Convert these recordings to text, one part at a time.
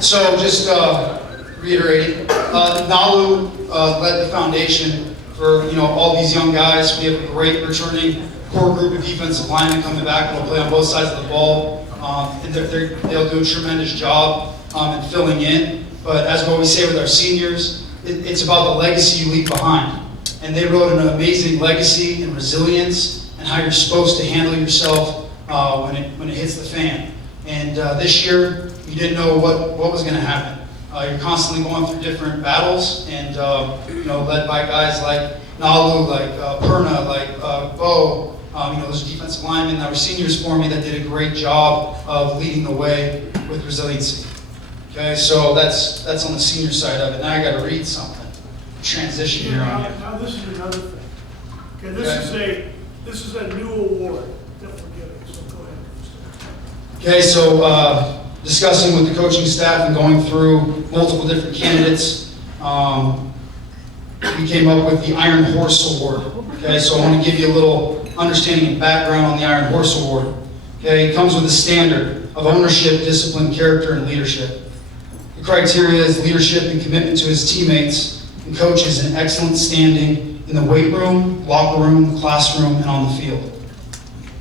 So just reiterating, Nalu led the foundation for all these young guys. We have a great returning core group of defensive linemen coming back and will play on both sides of the ball. And they'll do a tremendous job in filling in. But as we always say with our seniors, it's about the legacy you leave behind. And they wrote an amazing legacy and resilience and how you're supposed to handle yourself when it hits the fan. And this year, you didn't know what was going to happen. You're constantly going through different battles, and led by guys like Nalu, like Perna, like Bo. Those defensive linemen that were seniors for me that did a great job of leading the way with resiliency. Okay, so that's on the senior side of it. Now I got to read something. Transition here on you. Now this is another thing. Okay, this is a new award that we're giving. So go ahead. Okay, so discussing with the coaching staff and going through multiple different candidates, we came up with the Iron Horse Award. Okay, so I want to give you a little understanding and background on the Iron Horse Award. Okay, it comes with a standard of ownership, discipline, character, and leadership. The criteria is leadership and commitment to his teammates and coaches in excellent standing in the weight room, locker room, classroom, and on the field.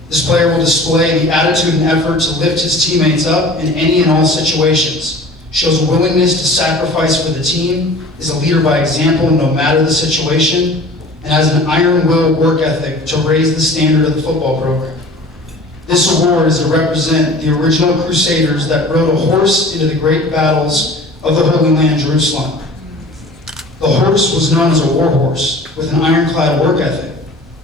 This player will display the attitude and effort to lift his teammates up in any and all situations, shows a willingness to sacrifice for the team, is a leader by example no matter the situation, and has an iron will work ethic to raise the standard of the football program. This award is to represent the original Crusaders that rode a horse into the great battles of the Holy Land, Jerusalem. The horse was known as a war horse with an ironclad work ethic,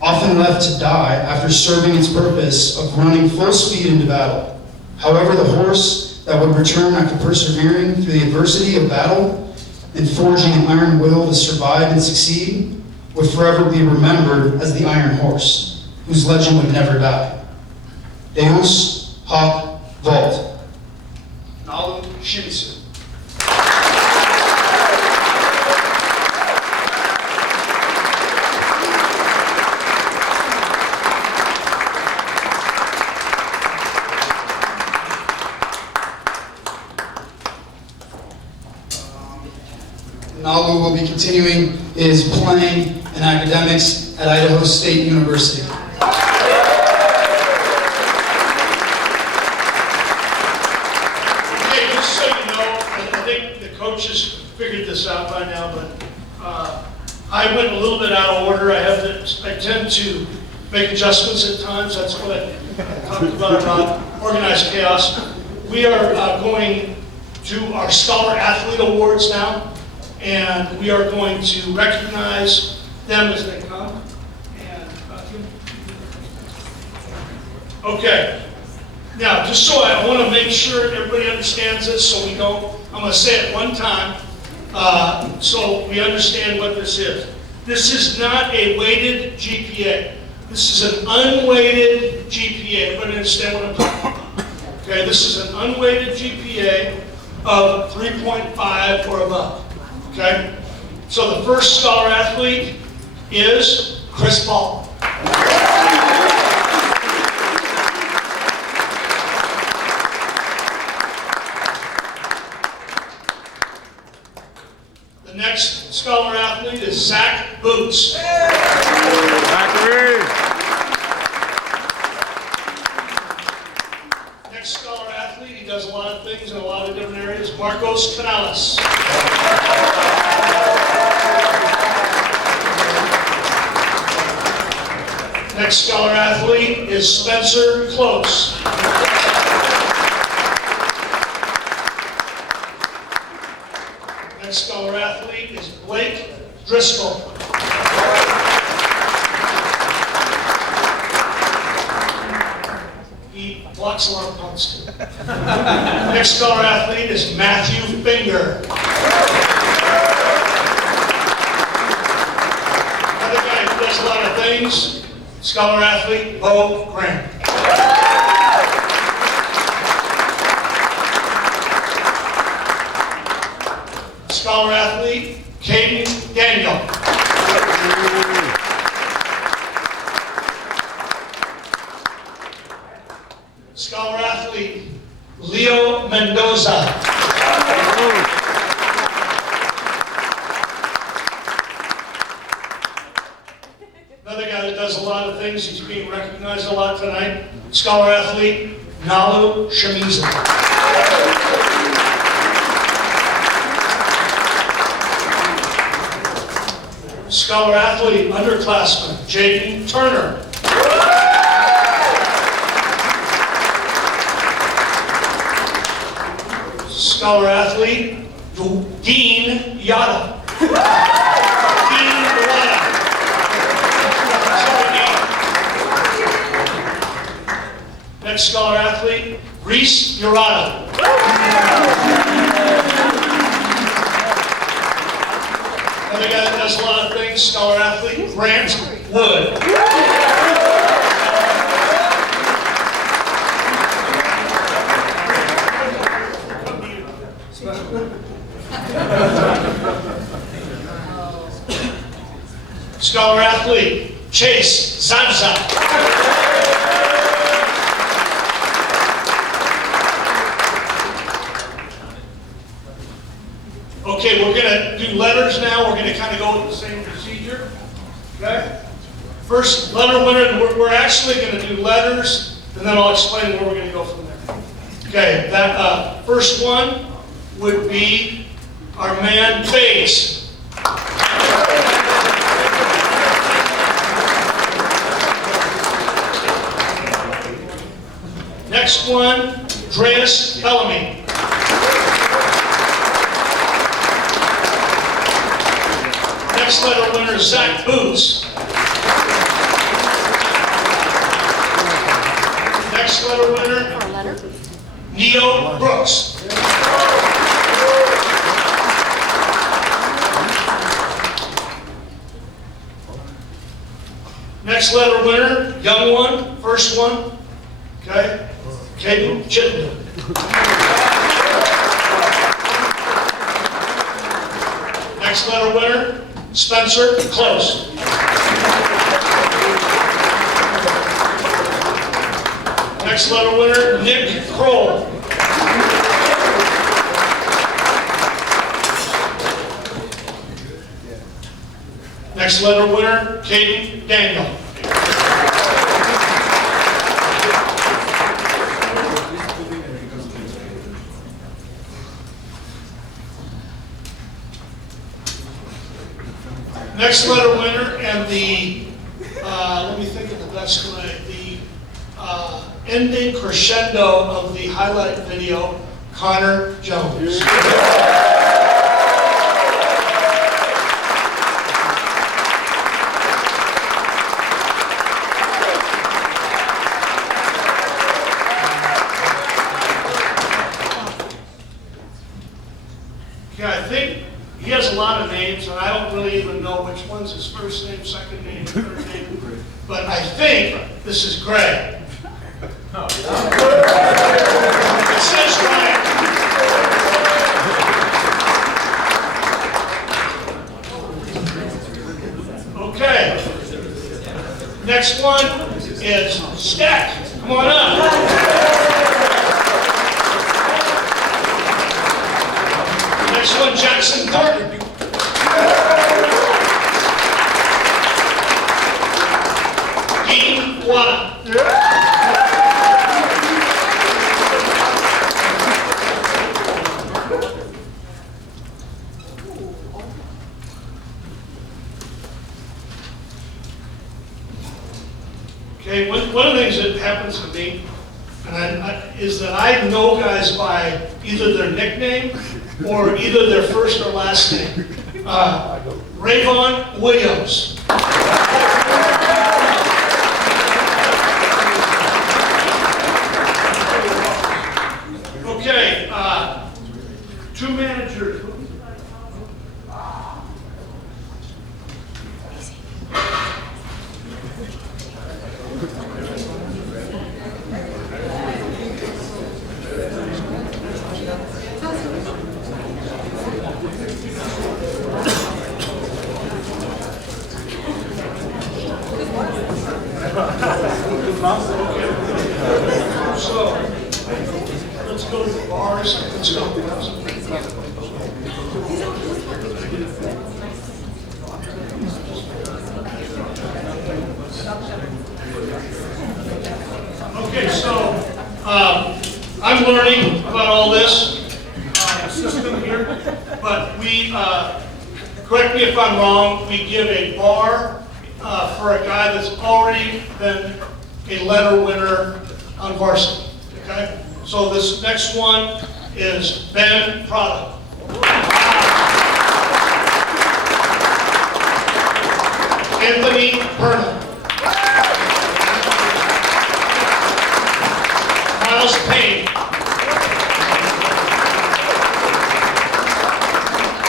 often left to die after serving its purpose of running full speed into battle. However, the horse that would return after persevering through the adversity of battle and forging an iron will to survive and succeed would forever be remembered as the Iron Horse, whose legend would never die. Deus Hoc Vult. Nalu Shimizu. Nalu will be continuing his playing and academics at Idaho State University. Okay, just so you know, I think the coaches figured this out by now, but I went a little bit out of order. I tend to make adjustments at times. That's what I talked about organized chaos. We are going to our Scholar Athlete Awards now. And we are going to recognize them as they come. And okay. Now, just so I want to make sure everybody understands this, so we don't. I'm going to say it one time, so we understand what this is. This is not a weighted GPA. This is an unweighted GPA. Everybody understand what I'm talking about? Okay. This is an unweighted GPA of 3.5 or above. Okay, so the first scholar athlete is Chris Paul. The next scholar athlete is Zach Boots. Next scholar athlete, he does a lot of things in a lot of different areas, Marcos Canales. Next scholar athlete is Spencer Close. Next scholar athlete is Blake Driscoll. He blocks a lot of punts too. Next scholar athlete is Matthew Finger. Another guy who does a lot of things, scholar athlete Bo Grant. Scholar athlete Caden Daniel. Scholar athlete, Leo Mendoza. Another guy that does a lot of things, he's being recognized a lot tonight. Scholar athlete, Nalu Shamiza. Scholar athlete, underclassman, Jaden Turner. Scholar athlete, Dean Yada. Dean Yada. Next scholar athlete, Reese Urata. Another guy that does a lot of things, scholar athlete, Grant Wood. Scholar athlete, Chase Zamza. Okay, we're going to do letters now. We're going to kind of go with the same procedure. Okay? First letter winner, we're actually going to do letters, and then I'll explain where we're going to go from there. Okay, that first one would be our man Bates. Next one, Andreas Bellamy. Next letter winner, Zach Boots. Next letter winner, Neo Brooks. Next letter winner, young one, first one, okay, Caden Chittenden. Next letter winner, Spencer Close. Next letter winner, Nick Kroll. Next letter winner, Caden Daniel. Next letter winner and the, let me think of the best way, the ending crescendo of the highlight video, Connor Jones. Yeah, I think he has a lot of names, and I don't really even know which one's his first name, second name, third name. But I think this is Greg. It says Greg. Okay. Next one is Stack. Come on up. Next one, Jackson Thornton. Dean Wada. Okay, one of the things that happens to me is that I know guys by either their nickname or either their first or last name. Rayvon Williams. Okay, two managers. So, boys. Let's go. Okay, so I'm learning about all this system here, but we, correct me if I'm wrong, we give a bar for a guy that's already been a letter winner on varsity, okay? So this next one is Ben Prada. Anthony Perna. Miles Payne.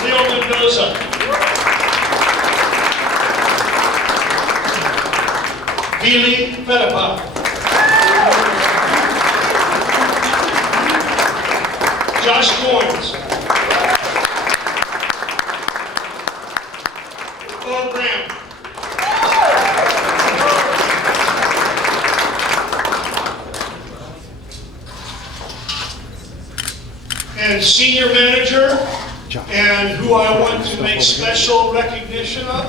Leo Mendoza. Vili Fedapa. Josh Goynes. Paul Graham. And senior manager, and who I want to make special recognition of,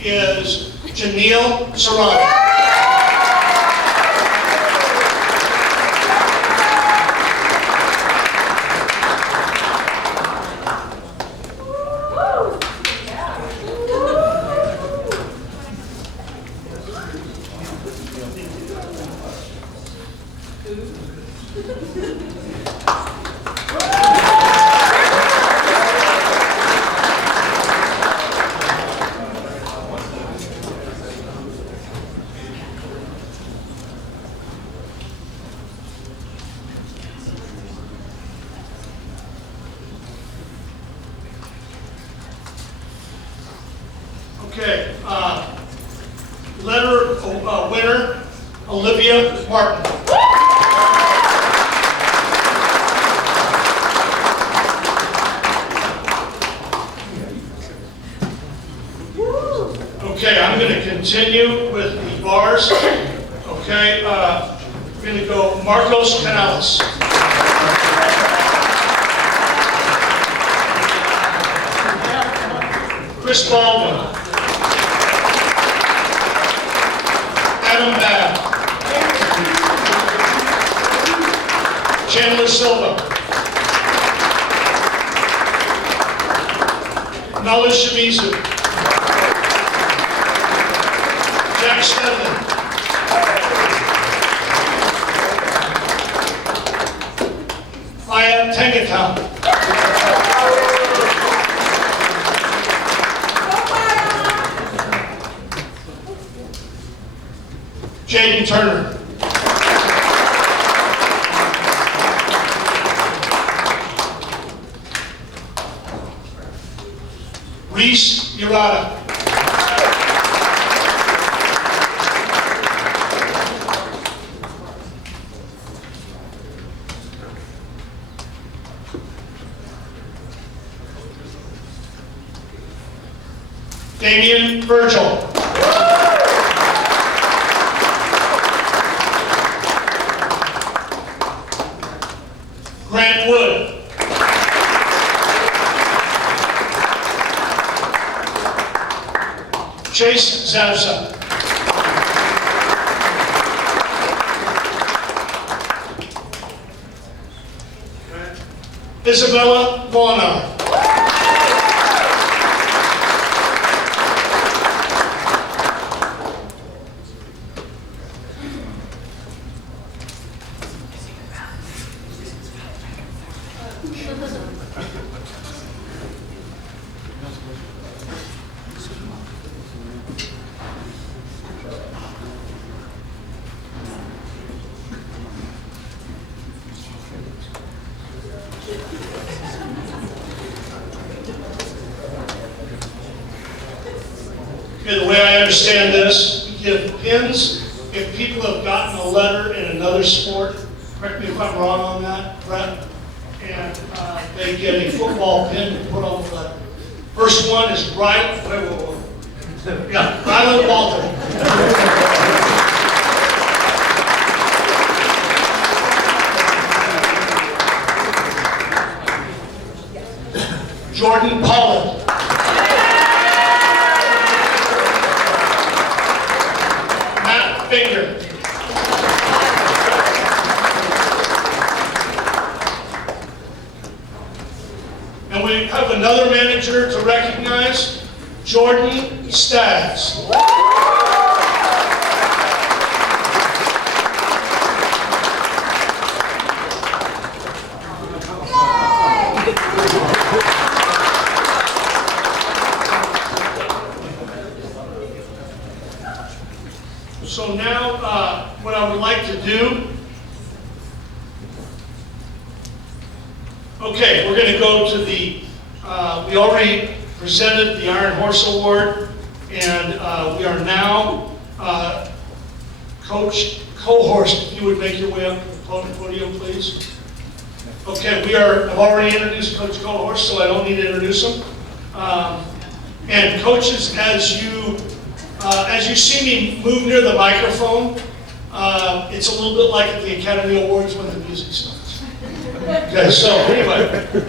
is Janelle Serrano. Okay, letter winner, Olivia Martin. Okay, I'm going to continue with the bars. Okay, we're going to go Marcos Canales. Chris Baldwin. Adam Babb. Chandler Silva. Nala Shimizu. Jack Stedman. Aya Tengatown. Jaden Turner. Reese Urata. Damian Virgil. Grant Wood. Chase Zavsa. Isabella Volnar. Okay, the way I understand this, we give pins if people have gotten a letter in another sport. Correct me if I'm wrong on that, Brett. And they get a football pin to put on the letter. First one is Rylan Walter. Jordan Pollard. Matt Finger. And we have another manager to recognize, Jordan Staggs. So now, what I would like to do, okay, we're going to go to the, we already presented the Iron Horse Award, and we are now, Coach Cohorst, if you would make your way up to the podium, please. Okay, I've already introduced Coach Cohorst, so I don't need to introduce him. And coaches, as you see me move near the microphone, it's a little bit like at the Academy Awards when the music starts. Okay, so anyway, the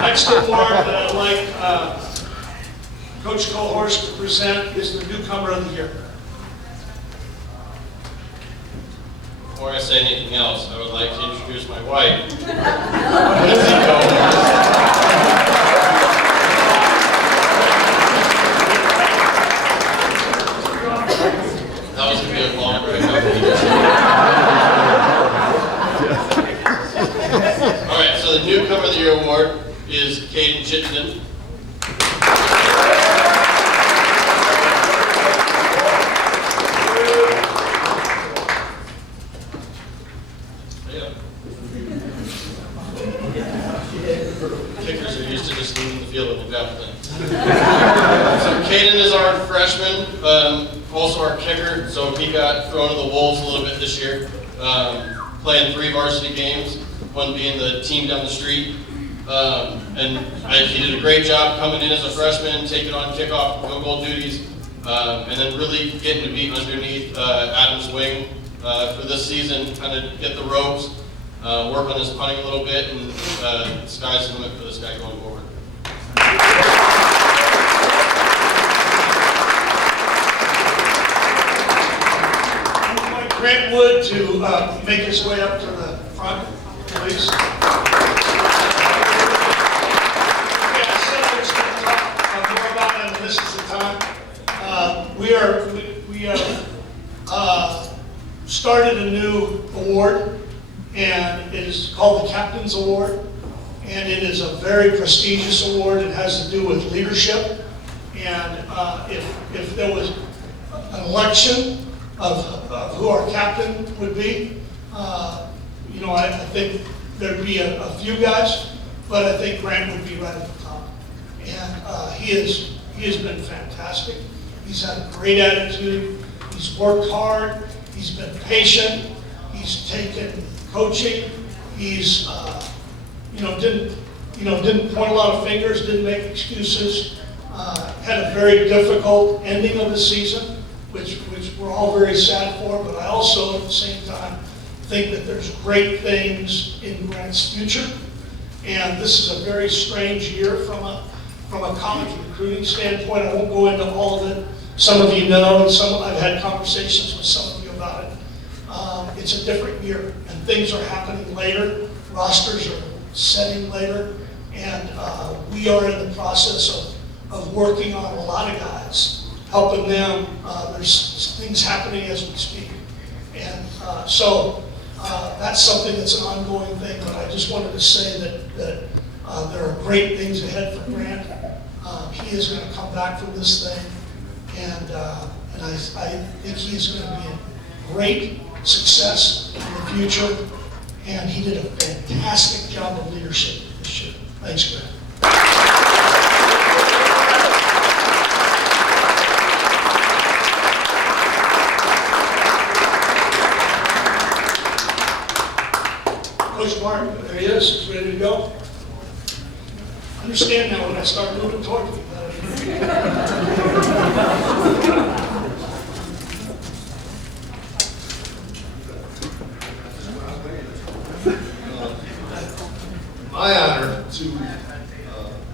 next award that I'd like Coach Cohorst to present is the Newcomer of the Year. Before I say anything else, I would like to introduce my wife. That was going to be a long break. All right, so the Newcomer of the Year award is Caden Chittenden. Kickers are used to just leaving the field when they've got the thing. So Caden is our freshman, also our kicker, so he got thrown to the wolves a little bit this year, playing 3 varsity games, one being the team down the street. He did a great job coming in as a freshman, taking on kickoff and field goal duties, and then really getting to be underneath Adam's wing for this season, kind of get the ropes, work on his punting a little bit, and sky's the limit for this guy going forward. Grant Wood to make his way up to the front, please. I said I was going to talk more about it, and this is the time. We started a new award, and it is called the Captain's Award, and it is a very prestigious award. It has to do with leadership, and if there was an election of who our captain would be, I think there'd be a few guys, but I think Grant would be right at the top. And he has been fantastic. He's had a great attitude. He's worked hard. He's been patient. He's taken coaching. He's didn't point a lot of fingers, didn't make excuses. Had a very difficult ending of the season, which we're all very sad for, but I also at the same time think that there's great things in Grant's future. And this is a very strange year from a college recruiting standpoint. I won't go into all of it. Some of you know, and I've had conversations with some of you about it. It's a different year, and things are happening later. Rosters are setting later, and we are in the process of working on a lot of guys, helping them. There's things happening as we speak. And so that's something that's an ongoing thing, but I just wanted to say that there are great things ahead for Grant. He is going to come back from this thing, and I think he is going to be a great success in the future, and he did a fantastic job of leadership this year. Thanks, Grant. Coach Mark, there he is. He's ready to go. Understand now when I start moving toward you. My honor to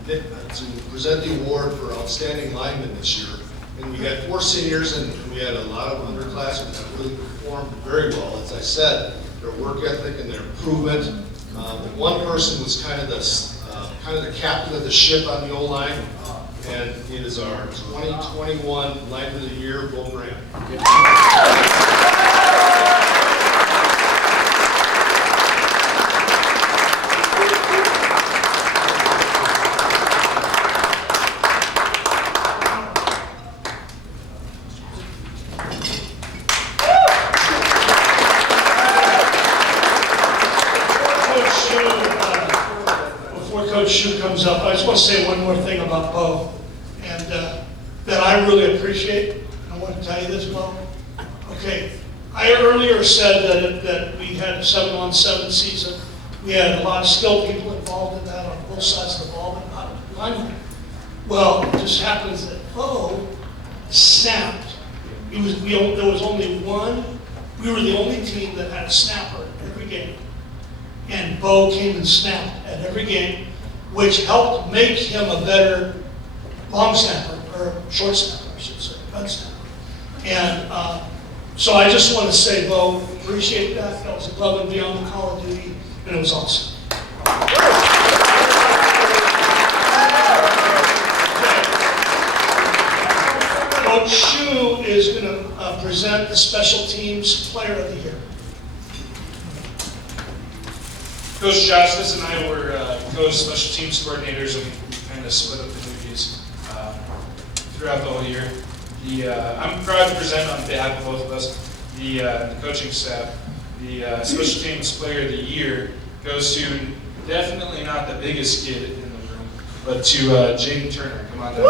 to present the award for outstanding lineman this year. And we had 4 seniors and we had a lot of underclassmen that really performed very well. As I said, their work ethic and their improvement. But one person was kind of the captain of the ship on the O-line, and it is our 2021 Lineman of the Year, Bo Graham. Comes up, I just want to say one more thing about Bo, and that I really appreciate. I want to tell you this, Bo. Okay, I earlier said that we had a 7-on-7 season. We had a lot of skilled people involved in that on both sides of the ball, but not linemen. Well, it just happens that Bo snapped. There was only one. We were the only team that had a snapper every game, and Bo came and snapped at every game, which helped make him a better long snapper, or short snapper, I should say, gun snapper. And so I just want to say, Bo, appreciate that. That was above and beyond the call of duty, and it was awesome. Coach Shu is going to present the Special Teams Player of the Year. Coach Joshua and I were co-special teams coordinators, and we kind of split up the duties throughout the whole year. I'm proud to present on behalf of both of us, the coaching staff. The special teams player of the year goes to definitely not the biggest kid in the room, but to Jaden Turner. Come on down.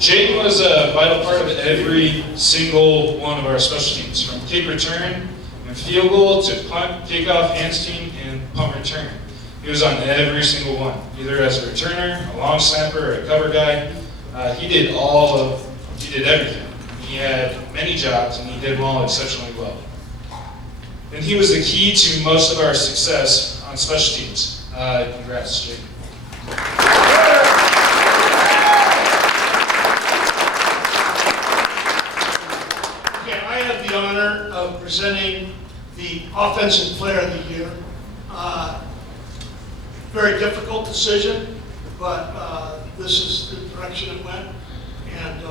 Jaden was a vital part of every single one of our special teams, from kick return and field goal to punt, kickoff, hands team, and punt return. He was on every single one, either as a returner, a long snapper, or a cover guy. He did everything. He had many jobs, and he did them all exceptionally well. And he was the key to most of our success on special teams. Congrats, Jaden. The honor of presenting the Offensive Player of the Year. Very difficult decision, but this is the direction it went, and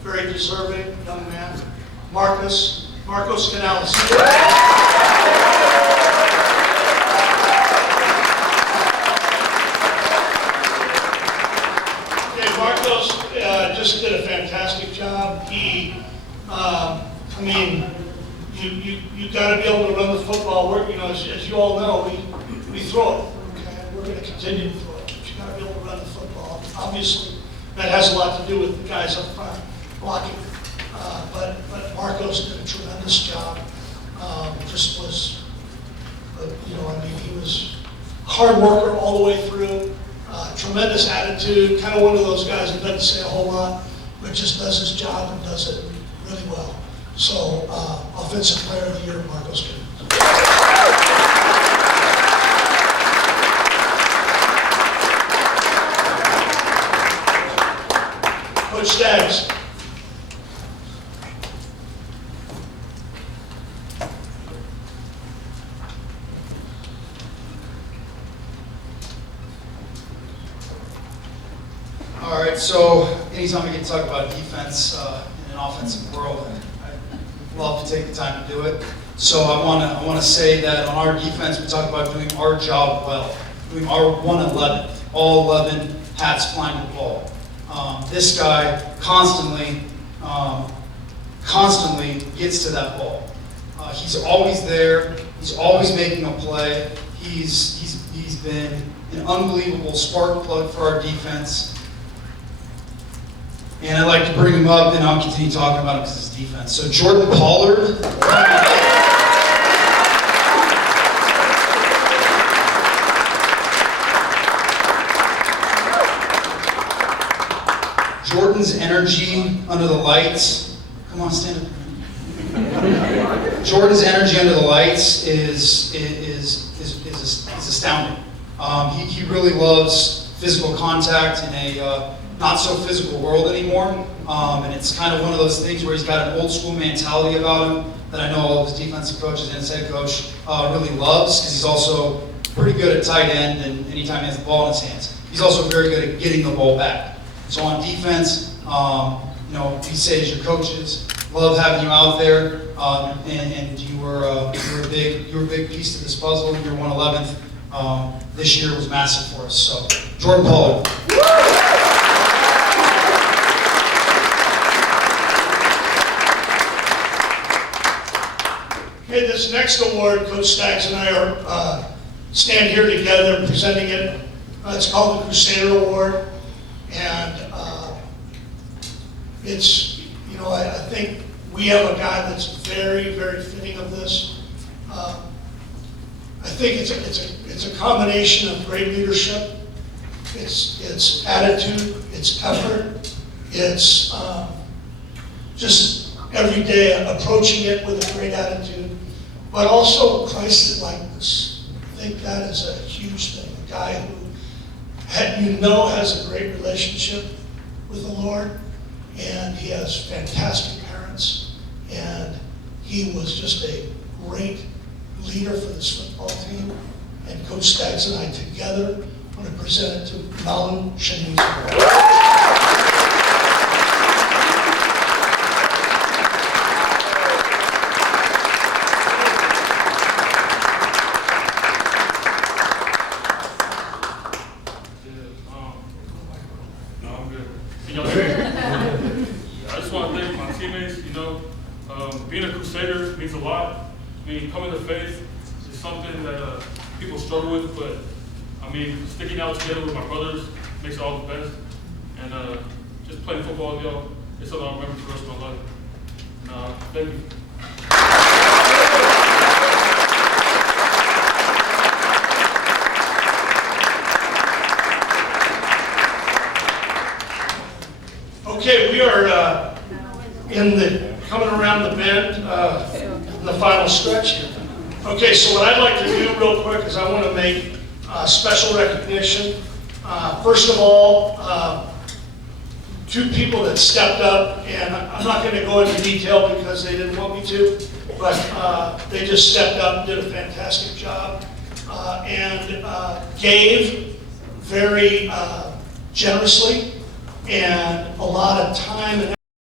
very deserving young man, Marcos Canales. Okay, Marcos just did a fantastic job. He I mean, you got to be able to run the football. As you all know, we throw it. Okay, we're going to continue to throw it. But you got to be able to run the football. Obviously, that has a lot to do with the guys up front blocking. But Marcos did a tremendous job. Just was, he was a hard worker all the way through. Tremendous attitude. Kind of one of those guys that doesn't say a whole lot, but just does his job and does it really well. So, Offensive Player of the Year, Marcos Goynes. Coach Staggs. All right, so anytime we get to talk about defense in an offensive world, I love to take the time to do it. So I want to say that on our defense, we talk about doing our job well, doing our 111, all 11 hats flying the ball. This guy constantly gets to that ball. He's always there. He's always making a play. He's been an unbelievable spark plug for our defense. And I'd like to bring him up, and I'll continue talking about him because it's defense. So Jordan Pollard. Jordan's energy under the lights. Come on, stand up. Jordan's energy under the lights is astounding. He really loves physical contact in a not so physical world anymore. And it's kind of one of those things where he's got an old school mentality about him that I know all of his defensive coaches and his head coach really loves, because he's also pretty good at tight end, and anytime he has the ball in his hands. He's also very good at getting the ball back. So on defense, he says your coaches love having you out there, and you were a big piece to this puzzle. You're 111th. This year was massive for us. So Jordan Pollard. Okay, this next award, Coach Staggs and I are stand here together presenting it. It's called the Crusader Award, and it's, I think we have a guy that's very, very fitting of this. I think it's a combination of great leadership, it's attitude, it's effort, it's just every day approaching it with a great attitude, but also Christ-likeness. I think that is a huge thing. A guy who has a great relationship with the Lord, and he has fantastic parents, and he was just a great leader for this football team. And Coach Staggs and I together want to present it to Malu Shanice. I just want to thank my teammates. Being a Crusader means a lot. I mean, coming to faith is something that people struggle with, but sticking out together with my brothers makes it all the best. And just playing football with y'all is something I'll remember for the rest of my life. And thank you. Okay, we are coming around the bend in the final stretch here. Okay, so what I'd like to do real quick is I want to make special recognition. First of all, two people that stepped up, and I'm not going to go into detail because they didn't want me to, but they just stepped up and did a fantastic job, and gave very generously, and a lot of time and